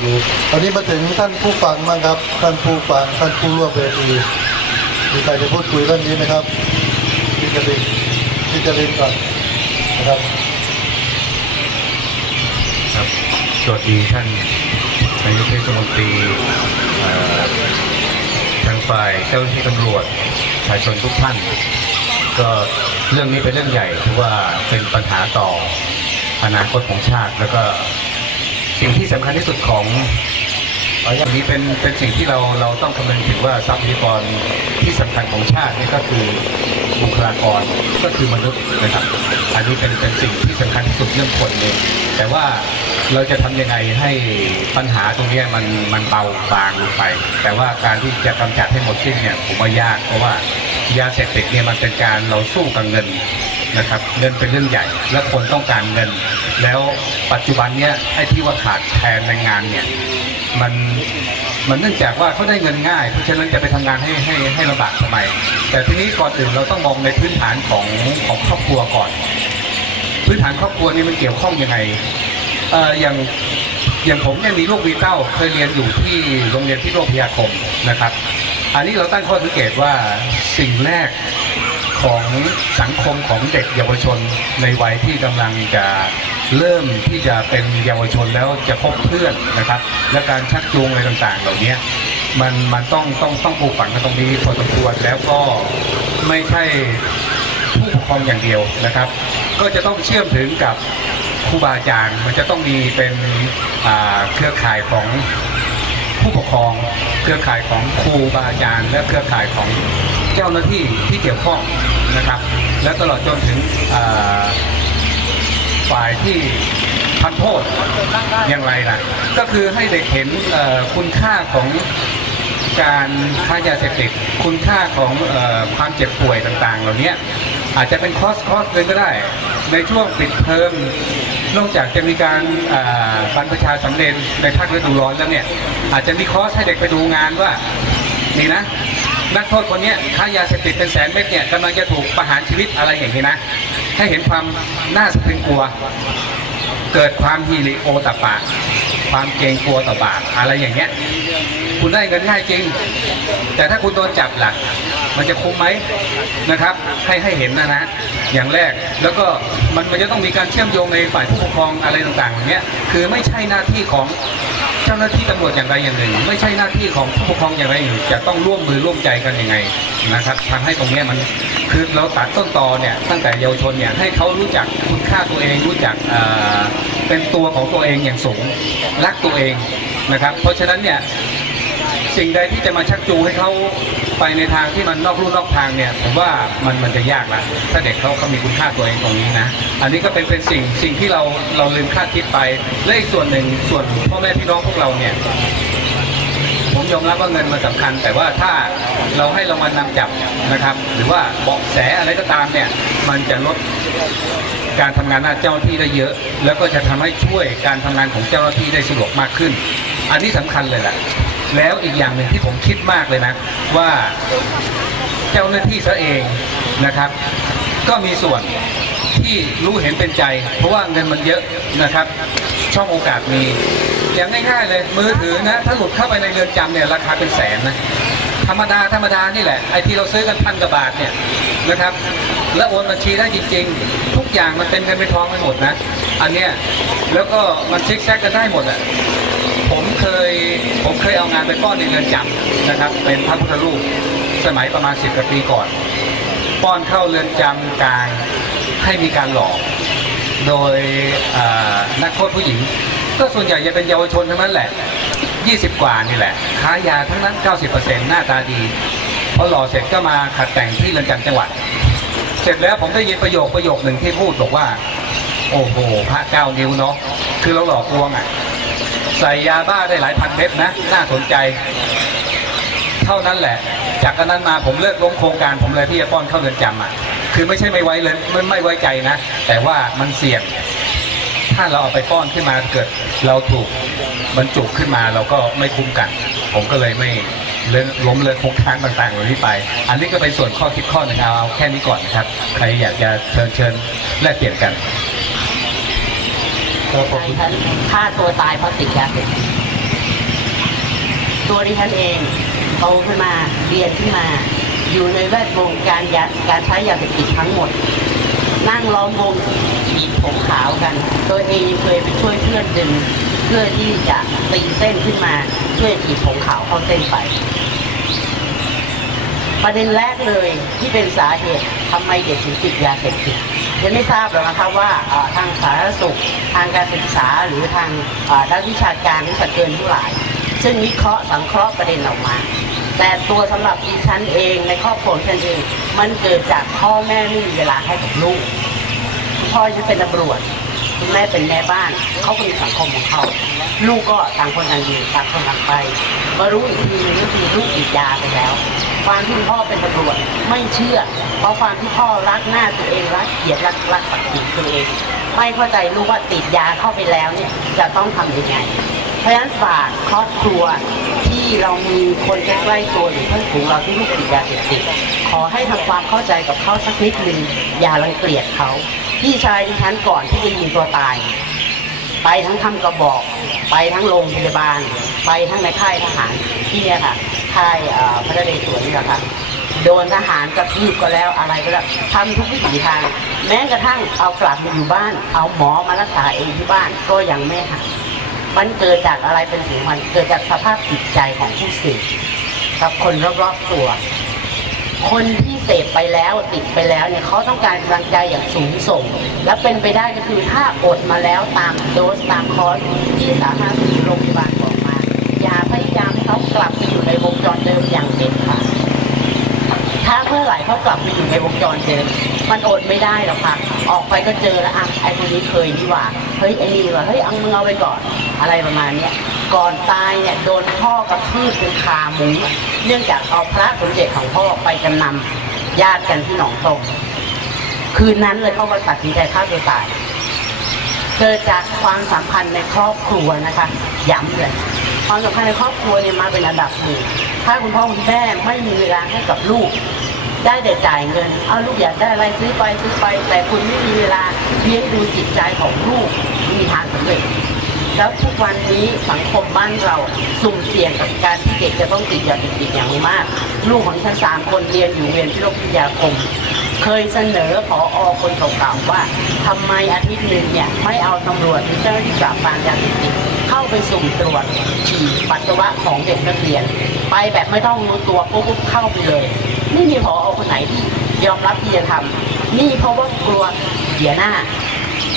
อยู่ตอนนี้มาถึงท่านผู้ฟังบ้างครับ ท่านผู้ฟังท่านผู้ร่วมเวทีมีใครจะพูดคุยเรื่องนี้ไหมครับพี่จรินพี่จรินก่อนนะครับครับสวัสดีท่านนายกเทศมนตรีทางฝ่ายเจ้าหน้าที่ตำรวจประชาชนทุกท่าน ก็เรื่องนี้เป็นเรื่องใหญ่เพราะว่าเป็นปัญหาต่ออนาคตของชาติแล้วก็ สิ่งที่สำคัญที่สุดของอย่างนี้เป็นเป็นสิ่งที่เราเราต้องคำนึงถึงว่าทรัพยากรที่สำคัญของชาตินี่ก็คือบุคลากรก็คือมนุษย์นะครับ อันนี้เป็นเป็นสิ่งที่สำคัญที่สุดเรื่องคนเองแต่ว่าเราจะทำยังไงให้ปัญหาตรงนี้มันมันเบาบางลงไป แต่ว่าการที่จะกำจัดให้หมดสิ้นเนี่ยผมว่ายากเพราะว่ายาเสพติดเนี่ยมันเป็นการเราสู้กับเงิน นะครับเงินเป็นเรื่องใหญ่ และคนต้องการเงิน แล้วปัจจุบันเนี้ยไอ้ที่ว่าขาดแคลนแรงงานเนี่ยมันมันเนื่องจากว่าเขาได้เงินง่าย เพราะฉะนั้นจะไปทำงานให้ให้ให้ลำบากทำไม แต่ทีนี้ก่อนอื่นเราต้องมองในพื้นฐานของของครอบครัวก่อน พื้นฐานครอบครัวนี่มันเกี่ยวข้องยังไงเอ่ออย่างอย่างผมเนี่ยมีลูกมีเต้าเคยเรียนอยู่ที่โรงเรียนที่โรพยาคมนะครับ อันนี้เราตั้งข้อสังเกตว่าสิ่งแรก ของสังคมของเด็กเยาวชนในวัยที่กำลังจะเริ่มที่จะเป็นเยาวชนแล้วจะพบเพื่อนนะครับ และการชักจูงอะไรต่างๆ เหล่านี้มันมันต้องต้องต้องปลูกฝังกันตรงนี้พอสมควรแล้วก็ไม่ใช่ผู้ปกครองอย่างเดียวนะครับ ก็จะต้องเชื่อมถึงกับครูบาอาจารย์ มันจะต้องมีเป็นเครือข่ายของ ครอง เครือข่ายของครูบาอาจารย์ และเครือข่ายของเจ้าหน้าที่ที่เกี่ยวข้องนะครับ และตลอดจนถึงฝ่ายที่ทำโทษอย่างไรล่ะก็คือให้เด็กเห็นคุณค่าของการค้ายาเสพติดคุณค่าของอความเจ็บป่วยต่างๆ เหล่านี้อาจจะเป็นคอสคอสเลยก็ได้ ในช่วงปิดเทอมนอกจากจะมีการบรรพชาสำเร็จในภาคฤดูร้อนแล้วเนี่ย อาจจะมีคอร์สให้เด็กไปดูงานว่า นี่นะ นักโทษคนนี้ค้ายาเสพติดเป็นแสนเม็ดเนี่ยกำลังจะถูกประหารชีวิตอะไรอย่างนี้นะ ให้เห็นความน่าสะพรึงกลัว เกิดความฮีริโอตปะ ความเกรงกลัวต่อบาปอะไรอย่างเงี้ย คุณได้เงินง่ายจริง แต่ถ้าคุณโดนจับล่ะมันจะคุ้มไหม นะครับ ให้ให้เห็นนะนะอย่างแรกแล้วก็มันมันจะต้องมีการเชื่อมโยงในฝ่ายผู้ปกครองอะไรต่างๆอย่างเงี้ยคือไม่ใช่หน้าที่ของเจ้าหน้าที่ตำรวจอย่างใดอย่างหนึ่ง ไม่ใช่หน้าที่ของผู้ปกครองอย่างใดอย่างหนึ่งจะต้องร่วมมือร่วมใจกันยังไงนะครับทำให้ตรงเนี้ยมันคือเราตัดต้นตอเนี่ยตั้งแต่เยาวชนเนี่ยให้เขารู้จักคุณค่าตัวเองรู้จักเอ่อเป็นตัวของตัวเองอย่างสูงรักตัวเองนะครับ เพราะฉะนั้นเนี่ย สิ่งใดที่จะมาชักจูงให้เขาไปในทางที่มันนอกลู่นอกทางเนี่ยผมว่ามันมันจะยากละถ้าเด็กเขาเขามีคุณค่าตัวเองตรงนี้นะอันนี้ก็เป็นเป็นสิ่งสิ่งที่เราเราลืมคาดคิดไปและอีกส่วนหนึ่งส่วนพ่อแม่พี่น้องพวกเราเนี่ยผมยอมรับว่าเงินมันสำคัญ แต่ว่าถ้าเราให้รางวัลนำจับนะครับ หรือว่าเบาะแสอะไรก็ตามเนี่ยมันจะลดการทำงานหน้าเจ้าหน้าที่ได้เยอะ แล้วก็จะทำให้ช่วยการทำงานของเจ้าหน้าที่ได้สะดวกมากขึ้น อันนี้สำคัญเลยแหละ แล้วอีกอย่างหนึ่งที่ผมคิดมากเลยนะ ว่าเจ้าหน้าที่ซะเองนะครับ ก็มีส่วนที่รู้เห็นเป็นใจ เพราะว่าเงินมันเยอะนะครับ ช่องโอกาสมี อย่างง่ายๆเลยมือถือนะ ถ้าหลุดเข้าไปในเรือนจำเนี่ยราคาเป็นแสนนะธรรมดาธรรมดานี่แหละไอที่เราซื้อกันพันกว่าบาทเนี่ยนะครับ แล้วโอนบัญชีได้จริง ๆ ทุกอย่างมันเป็นเงินเป็นทองไปหมดนะ อันเนี้ยแล้วก็มันซิกแซกกันได้หมดอะ เคยผมเคยเอางานไปป้อนในเรือนจำนะครับ เป็นพระพุทธรูปสมัยประมาณสิบกว่าปีก่อน ป้อนเข้าเรือนจำกลางให้มีการหลอกโดยนักโทษผู้หญิง ก็ส่วนใหญ่จะเป็นเยาวชนทั้งนั้นแหละ 20 กว่านี่แหละ ค้ายาทั้งนั้น 90%หน้าตาดีพอหล่อเสร็จก็มาขัดแต่งที่เรือนจำจังหวัด เสร็จแล้วผมได้ยินประโยคประโยคหนึ่งที่พูดบอกว่า โอ้โหพระเก้านิ้วเนาะคือเราหลอกลวงอะ ใส่ยาบ้าได้หลายพันเม็ดนะ น่าสนใจ เท่านั้นแหละ จากนั้นมาผมเลิกล้มโครงการผมเลยที่จะป้อนเข้าเรือนจำอะ คือไม่ใช่ไม่ไว้เลยไม่ไม่ไว้ใจนะ แต่ว่ามันเสี่ยง ถ้าเราเอาไปป้อนขึ้นมาเกิด เราถูกบรรจุขึ้นมาเราก็ไม่คุ้มกัน ผมก็เลยไม่เล่นล้มเลยโครงการต่างๆเหล่านี้ไป อันนี้ก็เป็นส่วนข้อคิดข้อหนึ่งเอาเอาแค่นี้ก่อนนะครับ ใครอยากจะเชิญเชิญแลกเปลี่ยนกัน ครับผมฆ่าตัวตายเพราะติดยาเสพติดตัวดิฉันเองโตขึ้นมาเรียนขึ้นมา อยู่ในแวดวงการยาการใช้ยาเสพติดทั้งหมด นั่งล้อมวงบีบผมขาวกัน ตัวเองยังเคยไปช่วยเพื่อนดึงเพื่อที่จะตีเส้นขึ้นมาช่วยบีบผมขาวเข้าเส้นไปประเด็นแรกเลยที่เป็นสาเหตุทำไมเด็กถึงติดยาเสพติด ยังไม่ทราบหรอกนะคะว่าทางสาธารณสุข ทางการศึกษาหรือทางด้านวิชาการที่จะเกินผู้หลาย ซึ่งวิเคราะห์สังเคราะห์ประเด็นออกมา แต่ตัวสำหรับดิฉันเองในครอบครัวฉันเอง มันเกิดจากพ่อแม่ไม่มีเวลาให้กับลูกพ่อจะเป็นตำรวจคุณแม่เป็นแม่บ้าน เขาก็มีสังคมของเขา ลูกก็ต่างคนต่างอยู่ต่างคนต่างไป มารู้อีกทีนึงก็คือลูกติดยาไปแล้ว ความที่พ่อเป็นตำรวจไม่เชื่อ เพราะความที่พ่อรักหน้าตัวเองรักเกียรติรักรักศักดิ์ศรีตัวเอง ไม่เข้าใจลูกว่าติดยาเข้าไปแล้วเนี่ยจะต้องทำยังไง เพราะฉะนั้นฝากครอบครัวที่เรามีคนใกล้ๆตัวหรือเพื่อนฝูงเราที่ลูกติดยาเสพติดขอให้ทำความเข้าใจกับเขาสักนิดหนึ่งอย่ารังเกียจเขาพี่ชายดิฉันก่อนที่จะยิงตัวตายไปทั้งทำกระบอก ไปทั้งโรงพยาบาล ไปทั้งในค่ายทหารที่เนี่ยค่ะ ค่ายพระนเรศวรนี่แหละค่ะโดนทหารกระทืบก็แล้วอะไรก็แล้วทำทุกวิถีทางแม้กระทั่งเอากลับมาอยู่บ้าน เอาหมอมารักษาเองที่บ้านก็ยังไม่หายมันเกิดจากอะไรเป็นถึงมันเกิดจากสภาพจิตใจของผู้เสพกับคนรอบๆตัว คนที่เสพไปแล้วติดไปแล้วเนี่ยเขาต้องการกำลังใจอย่างสูงส่ง และเป็นไปได้ก็คือถ้าอดมาแล้วตามโดสตามคอร์สที่สาธารณสุขโรงพยาบาลบอกมา อย่าพยายามให้เขากลับไปอยู่ในว จรเดิมอย่างเด็ดขาดถ้าเมื่อไหร่เขากลับไปอยู่ในวงจรเดิมมันอดไม่ได้หรอกค่ะ ออกไปก็เจอแล้วอะไอ้คนนี้เคยนี่ว่า เฮ้ยไอ้นี่ว่ะเฮ้ยเอามึงเอาไปก่อน อะไรประมาณเนี้ยก่อนตายเนี่ยโดนพ่อกระทืบเป็นคาหมูเนื่องจากเอาพระสมเด็จของพ่อไปจำนำญาติกันที่หนองตรงคืนนั้นเลยเขาก็ตัดสินใจฆ่าตัวตาย เกิดจากความสัมพันธ์ในครอบครัวนะคะ ย้ำเลยความสัมพันธ์ในครอบครัวเนี่ยมาเป็นอันดับหนึ่ง ถ้าคุณพ่อคุณแม่ไม่มีเวลาให้กับลูก ได้แต่จ่ายเงิน เอาลูกอยากได้อะไรซื้อไปซื้อไป แต่คุณไม่มีเวลาเลี้ยงดูจิตใจของลูกมีทางสำเร็จแล้วทุกวันนี้สังคมบ้านเราสุ่มเสี่ยงกับการที่เด็กจะต้องติดยาติดอย่างมาก ลูกของฉันสามคนเรียนอยู่เรียนพิโรพิทยาคม เคยเสนอผออคนเก่าๆว่าทำไมอาทิตย์หนึ่งเนี่ยไม่เอาตำรวจหรือเจ้าหน้าที่ปราบปรามยาเสพติด ไปสุ่มตรวจฉี่ปัสสาวะของเด็กนักเรียน ไปแบบไม่ต้องรู้ตัวปุ๊บๆเข้าไปเลย ไม่มีผออคนไหนที่ยอมรับที่จะทำนี่เพราะว่ากลัวเสียหน้า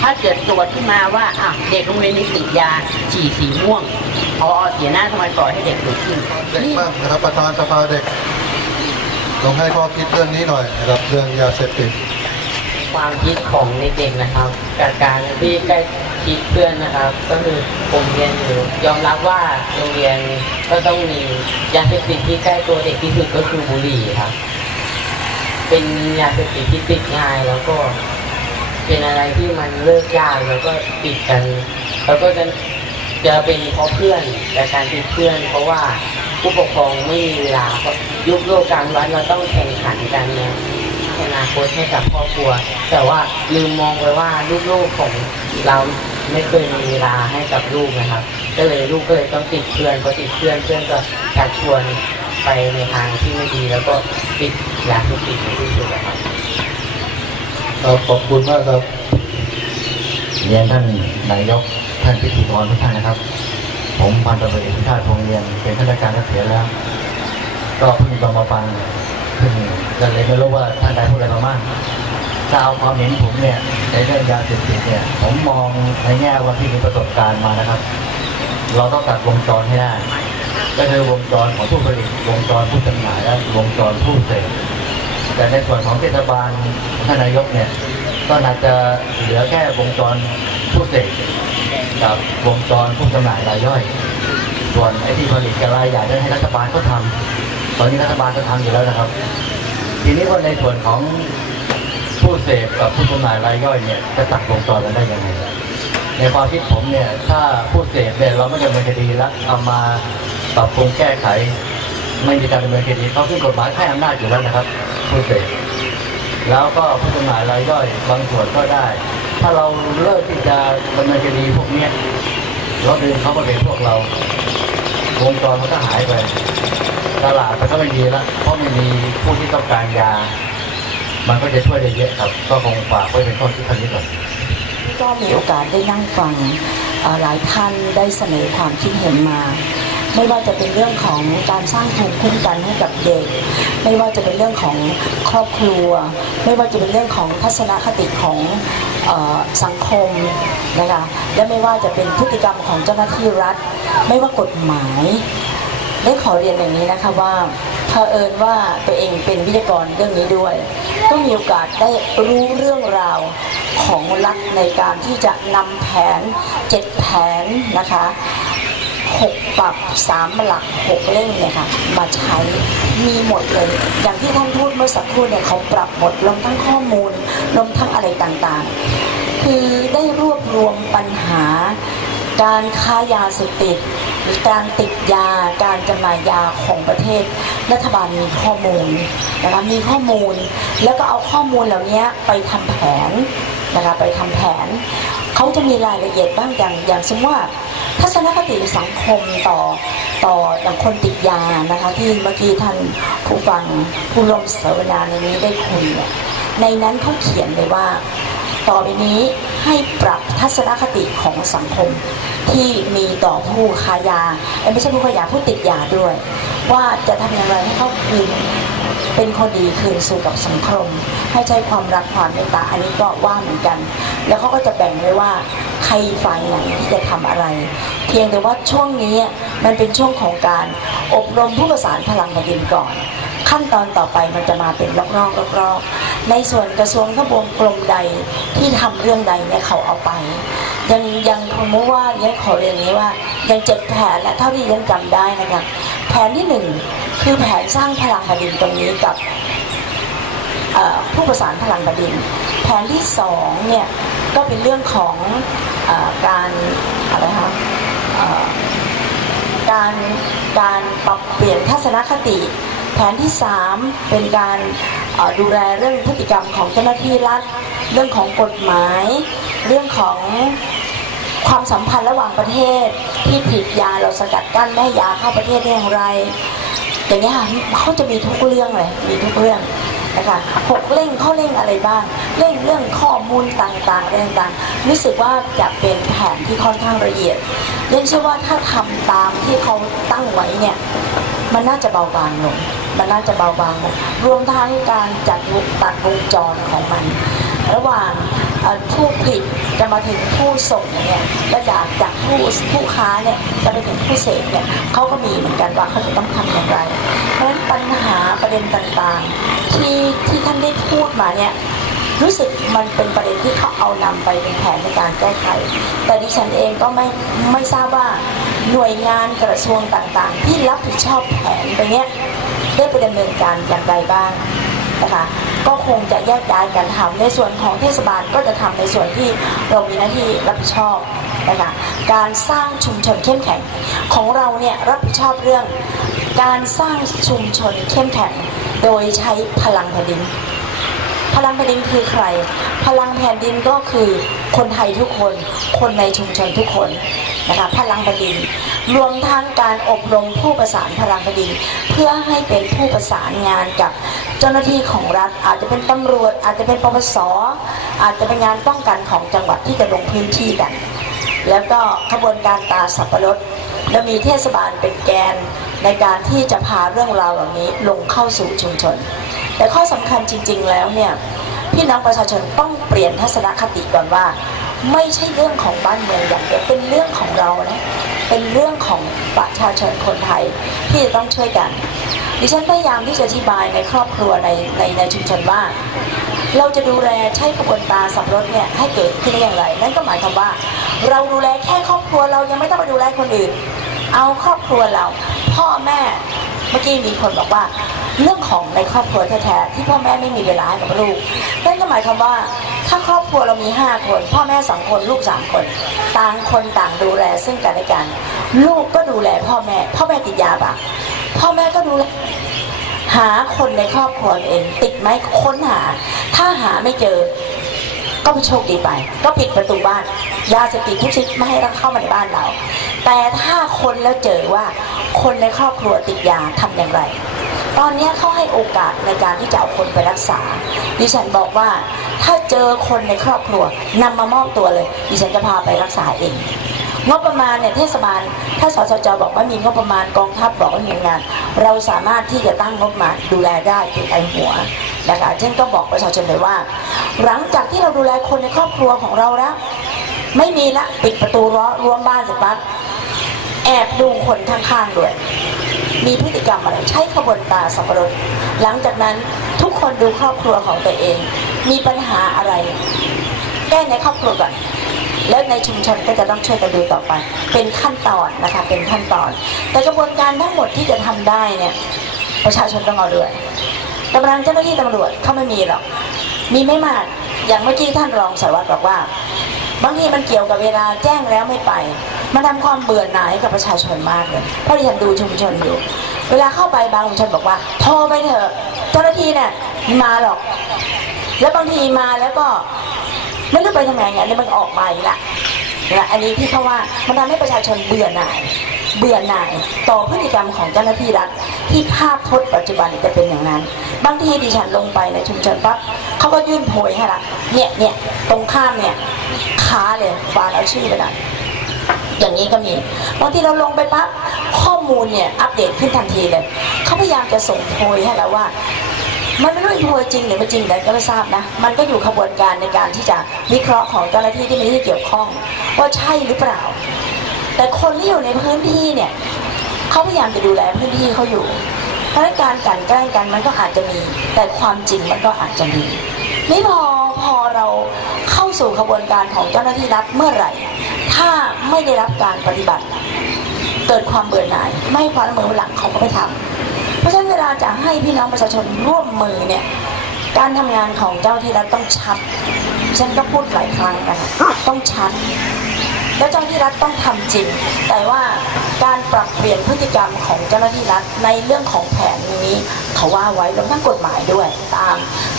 ถ้าเกิดตรวจขึ้นมาว่าอะเด็กโรงเรียนนี้ติดยาฉี่สีม่วงพอเสียหน้าทำไมปล่อยให้เด็กติดขึ้นเด็กนี่มากนะครับประธานสภาเด็กลองให้ข้อคิดเรื่องนี้หน่อยนะครับเรื่องยาเสพติดความคิดของเด็กๆนะครับกับการที่ใกล้ิดเพื่อนนะครับ ก็คือผมเรียนอยู่ยอมรับว่าโรงเรียนก็ต้องมียาเสพติดที่ใกล้ตัวเด็กที่สุดก็คือบุหรี่ครับ เป็นยาเสพติดที่ติดง่ายแล้วก็เป็นอะไรที่มันเลิกยากแล้วก็ติดกัน แล้วก็จะจะเป็นเพราะเพื่อนแต่การติดเพื่อน เพราะว่าผู้ปกครองไม่มีเวลายุคโลกการวัดเราต้องแข่งขันกันนะอนาคตให้กับครอบครัว แต่ว่าลืมมองไปว่าลูกๆของเรา ไม่เคยมีเวลาให้กับลูกนะครับ ก็เลยลูกก็เลยต้องติดเพื่อนพอติดเพื่อนเพื่อนก็ชักชวนไปในทางที่ไม่ดีแล้วก็ติดยาเสพติดในที่สุดนะครับครับขอบคุณมากครับเรียนท่านนายกท่านพิธีกรทุกท่านนะครับ ผมพันตำรวจเอกพิชาติพงเรียนเป็นข้าราชการเกษียณแล้ว ก็เพิ่งจะมาฟังเพิ่งก็เลยไม่รู้ว่าท่านใดพูดอะไรมาบ้าง ถ้าเอาความเห็นผมเนี่ยในเรื่องยาเสพติดเนี่ยผมมองในแง่ว่าที่มีประสบการณ์มานะครับ เราต้องตัดวงจรให้ได้ก็คือวงจรของผู้ผลิตวงจรผู้จำหน่ายและวงจรผู้เสพแต่ในส่วนของเทศบาลท่านนายกเนี่ยก็น่าจจะเหลือแค่วงจรผู้เสพกับวงจรผู้จำหน่ายรายย่อย ส่วนไอ้ที่ผลิตกับรายใหญ่นั้ให้รัฐบาลก็ทำตอนนี้รัฐบาลก็ทำอยู่แล้วนะครับ ทีนี้ว่าในส่วนของ ผู้เสพกับผู้จำหน่ายรายย่อยเนี่ยจะตัดวงจรกันได้ยังไงในความคิดผมเนี่ย ถ้าผู้เสพเนี่ยเราไม่ดำเนินคดีแล้วเอามาปรับปรุงแก้ไข ไม่มีการดำเนินคดีเขาขึ้นกฎหมายให้อำนาจอยู่แล้วนะครับ ผู้เสพแล้วก็ผู้จำหน่ายรายย่อยบางส่วนก็ได้ ถ้าเราเลิกที่จะดำเนินคดีพวกเนี้ยเราดึงเขามาเป็นพวกเราวงจรมันก็หายไปตลาดมันก็ไม่มีแล้วเพราะไม่มีผู้ที่ต้องการยา มันก็จะช่วยได้เยอะครับ ก็คงฝากไว้เป็นข้อคิดท่านี้ก่อนก็มีโอกาสได้นั่งฟังหลายท่านได้เสนอความคิดเห็นมาไม่ว่าจะเป็นเรื่องของการสร้างภูมิคุ้มกันให้กับเด็ก ไม่ว่าจะเป็นเรื่องของครอบครัว ไม่ว่าจะเป็นเรื่องของทัศนคติของสังคมนะคะและไม่ว่าจะเป็นพฤติกรรมของเจ้าหน้าที่รัฐ ไม่ว่ากฎหมาย ได้ขอเรียนอย่างนี้นะคะว่า เอิญว่าตัวเองเป็นวิทยากรเรื่องนี้ด้วย ก็มีโอกาสได้รู้เรื่องราวของรัฐในการที่จะนำแผนเจ็ดแผนนะคะหกปรับสามหลักหกเล่งเนี่ยค่ะมาใช้มีหมดเลย อย่างที่ท่านพูดเมื่อสักครู่เนี่ยเขาปรับหมดรวมทั้งข้อมูลรวมทั้งอะไรต่างๆ คือได้รวบรวมปัญหาการค้ายาเสพติด การติดยาการจำหน่ายยาของประเทศ รัฐบาลมีข้อมูลนะคะมีข้อมูล แล้วก็เอาข้อมูลเหล่านี้ไปทำแผนนะคะไปทำแผนเขาจะมีรายละเอียดบ้างอย่างอย่างสมมติว่า ทัศนคติสังคมต่อต่ออย่างคนติดยานะคะที่เมื่อกี้ท่านผู้ฟังผู้ร่วมเสวนาในนี้ได้คุยเนี่ยในนั้นเขาเขียนเลยว่า ต่อไปนี้ให้ปรับทัศนคติของสังคม ที่มีต่อผู้ค้ายาไม่ใช่ผู้ค้ายาผู้ติดยาด้วย ว่าจะทำอย่างไรให้เขาคืนเป็นคนดีคืนสู่กับสังคม ให้ใช้ความรักความเมตตาอันนี้ก็ว่าเหมือนกัน แล้วเขาก็จะแบ่งไว้ว่าใครฝ่ายไหนที่จะทำอะไร เพียงแต่ว่าช่วงนี้มันเป็นช่วงของการอบรมผู้ประสานพลังแผ่นดินก่อน ขั้นตอนต่อไปมันจะมาเป็นรอบๆรอบๆในส่วนกระทรวงทบวงกรมใดที่ทำเรื่องใดเนี่ยเขาเอาไป ยังยังสมมติว่ายังขอเรียนนี้ว่ายังเจ็ดแผนและเท่าที่ยังจำได้นะคะแผนที่หนึ่งคือแผนสร้างพลังแผ่นดินตรงนี้กับผู้ประสานพลังแผ่นดิน แผนที่สองเนี่ยก็เป็นเรื่องของอการอะไรคะการการปรับเปลี่ยนทัศนคติ แผนที่ 3 เป็นการดูแลเรื่องพฤติกรรมของเจ้าหน้าที่รัฐ เรื่องของกฎหมาย เรื่องของความสัมพันธ์ระหว่างประเทศที่ผิดยาเราสกัดกั้นไม่ให้ยาเข้าประเทศได้อย่างไรอย่างนี้ค่ะเขาจะมีทุกเรื่องเลยมีทุกเรื่องนะคะหกเร่งเขาเร่งอะไรบ้างเร่งเรื่องข้อมูลต่างๆอะไรต่างๆรู้สึกว่าจะเป็นแผนที่ค่อนข้างละเอียดยังเชื่อว่าถ้าทำตามที่เขาตั้งไว้เนี่ย มันน่าจะเบาบางลง มันน่าจะเบาบางลงรวมทั้งการจัดตัดวงจรของมัน ระหว่างผู้ผลิตจะมาถึงผู้ส่งเนี่ยและจากจากผู้ผู้ค้าเนี่ยจะไปถึงผู้เสพเนี่ยเขาก็มีเหมือนกันว่าเขาจะต้องทำอย่างไร เพราะฉะนั้นปัญหาประเด็นต่างๆ ที่ที่ท่านได้พูดมาเนี่ยรู้สึกมันเป็นประเด็นที่เขาเอานำไปเป็นแผนในการแก้ไข แต่ดิฉันเองก็ไม่ไม่ทราบว่า หน่วยงานกระทรวงต่างๆ ที่รับผิดชอบแผนไปเนี้ยได้ไปดำเนินการอย่างไรบ้างนะคะก็คงจะแยกย้ายกันทำในส่วนของเทศบาลก็จะทำในส่วนที่เรามีหน้าที่รับผิดชอบนะคะการสร้างชุมชนเข้มแข็ง ของเราเนี่ยรับผิดชอบเรื่อง การสร้างชุมชนเข้มแข็ง โดยใช้พลังแผ่นดิน พลังแผ่นดินคือใคร พลังแผ่นดินก็คือคนไทยทุกคน คนในชุมชนทุกคน นะคะพลังแผ่นดิน รวมทั้งการอบรมผู้ประสานพลังแผ่นดิน เพื่อให้เป็นผู้ประสานงานกับเจ้าหน้าที่ของรัฐ อาจจะเป็นตำรวจ อาจจะเป็นปปสอาจจะเป็นงานป้องกันของจังหวัดที่จะลงพื้นที่กัน แล้วก็ขบวนการตาสับปะรดและมีเทศบาลเป็นแกนในการที่จะพาเรื่องราวเหล่านี้ลงเข้าสู่ชุมชน แต่ข้อสำคัญจริง ๆ แล้วเนี่ยพี่น้องประชาชนต้องเปลี่ยนทัศนคติก่อนว่า ไม่ใช่เรื่องของบ้านเมืองอย่างเดียวเป็นเรื่องของเรานะเป็นเรื่องของประชาชนคนไทยที่จะต้องช่วยกันดิฉันพยายามที่จะอธิบายในครอบครัวในในในชุมชนว่า เราจะดูแลใช้ขบวนตารสับรถเนี่ยให้เกิดขึ้นได้อย่างไร นั่นก็หมายความว่า เราดูแลแค่ครอบครัวเรายังไม่ต้องไปดูแลคนอื่น เอาครอบครัวเรา พ่อแม่ เมื่อกี้มีคนบอกว่า เรื่องของในครอบครัวแท้ๆที่พ่อแม่ไม่มีเวลาให้กับลูกนั่นก็หมายความว่าถ้าครอบครัวเรามีห้าคน พ่อแม่สองคนลูกสามคน ต่างคนต่างดูแลซึ่งกันและกัน ลูกก็ดูแลพ่อแม่ พ่อแม่ติดยาปะพ่อแม่ก็ดูแลหาคนในครอบครัวเอง ติดไหมค้นหา ถ้าหาไม่เจอก็โชคดีไป ก็ปิดประตูบ้านยาเสพติดทุกชนิดไม่ให้เข้ามาในบ้านเรา แต่ถ้าคนแล้วเจอว่า คนในครอบครัวติดยาทำอย่างไร ตอนนี้เขาให้โอกาสในการที่จะเอาคนไปรักษา ดิฉันบอกว่าถ้าเจอคนในครอบครัวนำมามอบตัวเลย ดิฉันจะพาไปรักษาเองงบประมาณเนี่ยเทศบาล ถ้าสสจบอกว่ามีงบประมาณกองทัพบอกว่ามีงาน เราสามารถที่จะตั้งงบมาดูแลได้เป็นไอหัวนะคะเช่นก็บอกประชาชนเลยว่า หลังจากที่เราดูแลคนในครอบครัวของเราแล้วไม่มีละปิดประตูรั้วรั้วบ้านเสร็จปั๊บ แอบดูคนข้างๆด้วย มีพฤติกรรมอะไรใช้ขบวนตาสับปะรดหลังจากนั้นทุกคนดูครอบครัวของตัวเอง มีปัญหาอะไร แก้ในครอบครัวก่อนแล้วในชุมชนก็จะต้องช่วยกันดูต่อไป เป็นขั้นตอนนะคะเป็นขั้นตอน แต่กระบวนการทั้งหมดที่จะทำได้เนี่ยประชาชนต้องเอาด้วยกำลังเจ้าหน้าที่ตำรวจเขาไม่มีหรอกมีไม่มากอย่างเมื่อกี้ท่านรองสารวัตรบอกว่า บางทีมันเกี่ยวกับเวลาแจ้งแล้วไม่ไป มันทำความเบื่อหน่ายกับประชาชนมากเลย เพราะดิฉันดูชุมชนอยู่ เวลาเข้าไปบางชุมชนบอกว่าโทรไปเถอะเจ้าหน้าที่เนี่ยมาหรอก แล้วบางทีมาแล้วก็ไม่รู้ไปทำไงไงแล้วมันออกมาอีกละนะอันนี้ที่เขาว่ามันทำให้ประชาชนเบื่อหน่าย เบื่อหน่ายต่อพฤติกรรมของเจ้าหน้าที่รัฐที่ภาพพจน์ปัจจุบันจะเป็นอย่างนั้น บางทีดิฉันลงไปในชุมชนปั๊บเขาก็ยื่นโพยให้ละเนี่ยเนี่ยตรงข้ามเนี่ยค้าเลยฟานเอาชื่อไปหน่อย อย่างนี้ก็มีบางทีเราลงไปปั๊บข้อมูลเนี่ยอัปเดตขึ้นทันทีเลยเขาพยายามจะส่งโพยให้เราว่า มันไม่รู้เป็นโพยจริงหรือไม่จริงแต่ก็ไม่ทราบนะ มันก็อยู่ขบวนการในการที่จะวิเคราะห์ของเจ้าหน้าที่ที่มีที่เกี่ยวข้อง ว่าใช่หรือเปล่า แต่คนที่อยู่ในพื้นที่เนี่ยเขาพยายามจะดูแลพื้นที่เขาอยู่เพราะการกันแกล้งกันมันก็อาจจะมี แต่ความจริงมันก็อาจจะมีนี่พอ เราเข้าสู่ขบวนการของเจ้าหน้าที่รัฐเมื่อไหร่ ถ้าไม่ได้รับการปฏิบัติ เกิดความเบื่อหน่าย ไม่ความร่วมมือหลังเขาก็ไม่ทำเพราะฉะนั้นเวลาจะให้พี่น้องประชาชนร่วมมือเนี่ยการทำงานของเจ้าที่รัฐต้องชัด ฉันก็พูดหลายครั้งนะคะต้องชัด แล้วเจ้าหน้าที่รัฐต้องทำจริง แต่ว่าการปรับเปลี่ยนพฤติกรรมของเจ้าหน้าที่รัฐในเรื่องของแผนนี้เขาว่าไว้รวมทั้งกฎหมายด้วย ตาม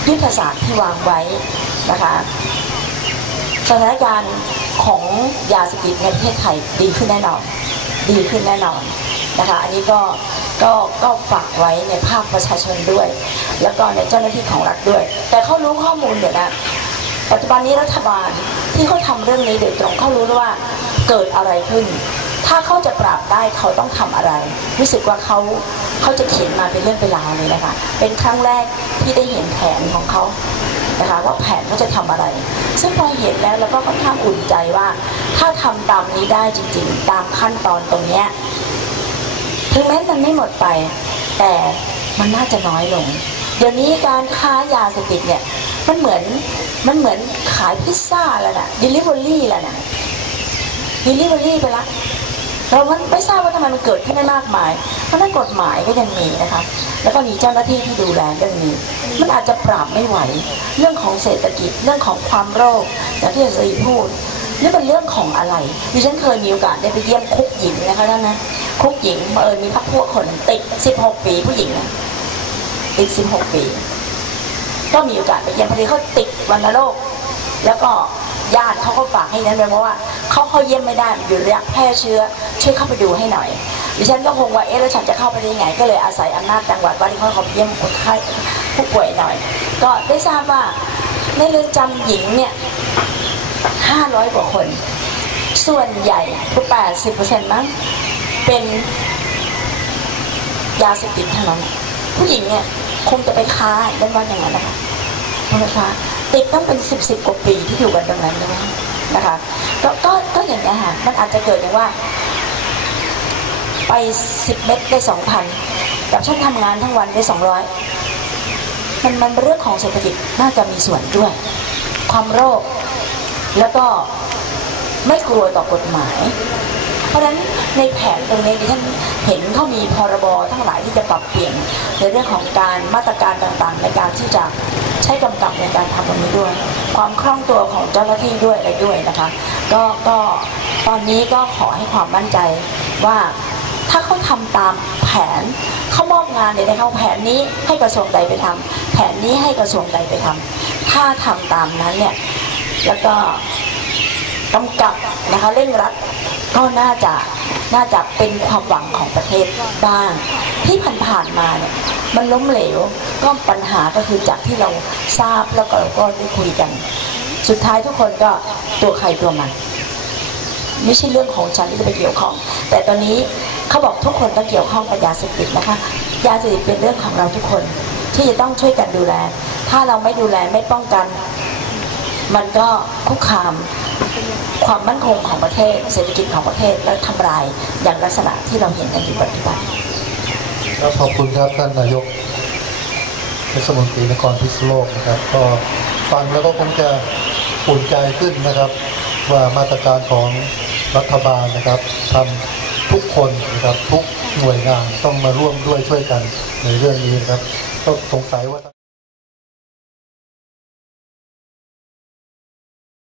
ยุทธศาสตร์ที่วางไว้ นะคะสถานการณ์ของยาเสพติดในประเทศไทยดีขึ้นแน่นอนดีขึ้นแน่นอนนะคะอันนี้ก็ก็ก็ฝากไว้ในภาคประชาชนด้วย แล้วก็ในเจ้าหน้าที่ของรัฐด้วย แต่เขารู้ข้อมูลเดี๋ยวนะปัจจุบันนี้รัฐบาลที่เขาทำเรื่องนี้โดยตรงเขารู้แล้วว่าเกิดอะไรขึ้น ถ้าเขาจะปราบได้เขาต้องทำอะไร รู้สึกว่าเขาเขาจะเขียนมาเป็นเรื่องเป็นราวเลยนะคะเป็นครั้งแรกที่ได้เห็นแผนของเขา นะคะว่าแผนเขาจะทำอะไร ซึ่งพอเห็นแล้วเราก็ค่อนข้างอุ่นใจว่า ถ้าทำตามนี้ได้จริงๆ ตามขั้นตอนตรงเนี้ยถึงแม้มันไม่หมดไป แต่มันน่าจะน้อยลง เดี๋ยวนี้การค้ายาเสพติดเนี่ยมันเหมือนมันเหมือนขายพิซซ่าแล้วนะดิลิเวอรี่แล้วนะดิลิเวอรี่ไปละ เราไม่ทราบว่าทำไมมันเกิดขึ้นได้มากมายเพราะนั้นกฎหมายก็ยังมีนะคะ แล้วก็มีเจ้าหน้าที่ที่ดูแลเรื่องนี้ มันอาจจะปราบไม่ไหว เรื่องของเศรษฐกิจ เรื่องของความโรคอย่างที่อาจารย์พูดนี่เป็นเรื่องของอะไร ดิฉันเคยมีโอกาสได้ไปเยี่ยมคุกหญิงนะคะท่านนะ คุกหญิงบังเอิญมีพักพวกคนติด 16 ปีผู้หญิงติด 16 ปี ก็มีโอกาสไปเยี่ยมพอดีเขาติดวันโรค แล้วก็ ญาติเขาก็ฝากให้นั้นไปเพราะว่าเขาเข้าเยี่ยมไม่ได้อยู่ระยะแพร่เชื้อช่วยเข้าไปดูให้หน่อยดิฉันก็คงว่าเอ๊ะแล้วฉันจะเข้าไปได้ยังไง ก็เลยอาศัยอำนาจจังหวัดว่าที่เขาเขาเยี่ยมคนไข้ผู้ป่วยหน่อย ก็ได้ทราบว่าในเรือนจำหญิงเนี่ยห้าร้อยกว่าคน ส่วนใหญ่คือแปดสิบเปอร์เซ็นต์มั้งเป็นยาเสพติดเท่านั้นผู้หญิงเนี่ยคงจะไปค้าเล่นว่าอย่างนั้นนะคะนะคะ ติดต้องเป็นสิบสิบกว่าปีที่อยู่กันตรงนั้นนะนะคะก็ก็ก็อย่างนี้ค่ะมันอาจจะเกิดอย่างว่า ไปสิบเม็ดได้สองพันแต่ฉันทำงานทั้งวันได้สองร้อยมันมันเป็นเรื่องของเศรษฐกิจน่าจะมีส่วนด้วย ความโรคแล้วก็ไม่กลัวต่อกฎหมาย เพราะฉะนั้นในแผนตรงนี้ที่ท่านเห็นเขามีพรบทั้งหลายที่จะปรับเปลี่ยนในเรื่องของการมาตรการต่างๆ ในการที่จะใช้กำกับในการทำตรงนี้ด้วย ความคล่องตัวของเจ้าหน้าที่ด้วยอะไรด้วยนะคะ ก็ก็ตอนนี้ก็ขอให้ความมั่นใจว่าถ้าเขาทำตามแผนเขามอบงานเนี่ยในเขาแผนนี้ให้กระทรวงใดไปทำแผนนี้ให้กระทรวงใดไปทำถ้าทำตามนั้นเนี่ยแล้วก็กำกับนะคะเร่งรัด ก็น่าจะน่าจะเป็นความหวังของประเทศบ้าง ที่ผ่านๆมาเนี่ยมันล้มเหลวก็ปัญหาก็คือจากที่เราทราบแล้วก็เราก็ได้คุยกัน สุดท้ายทุกคนก็ตัวใครตัวมัน ไม่ใช่เรื่องของฉันที่จะไปเกี่ยวข้อง แต่ตอนนี้เขาบอกทุกคนต้องเกี่ยวข้องกับยาเสพติดนะคะยาเสพติดเป็นเรื่องของเราทุกคนที่จะต้องช่วยกันดูแล ถ้าเราไม่ดูแลไม่ป้องกัน มันก็คุกคาม ความมั่นคงของประเทศเศรษฐกิจของประเทศและทำลายอย่างลักษณะที่เราเห็นกันอยู่ปัจจุบันครับขอบคุณครับท่านนายกเทศมนตรีนครพิษณุโลกนะครับ ก็ฟังแล้วก็คงจะอุ่นใจขึ้นนะครับ ว่ามาตรการของรัฐบาลนะครับทำทุกคนนะครับทุกหน่วยงานต้องมาร่วมด้วยช่วยกันในเรื่องนี้นะครับ ก็สงสัยว่า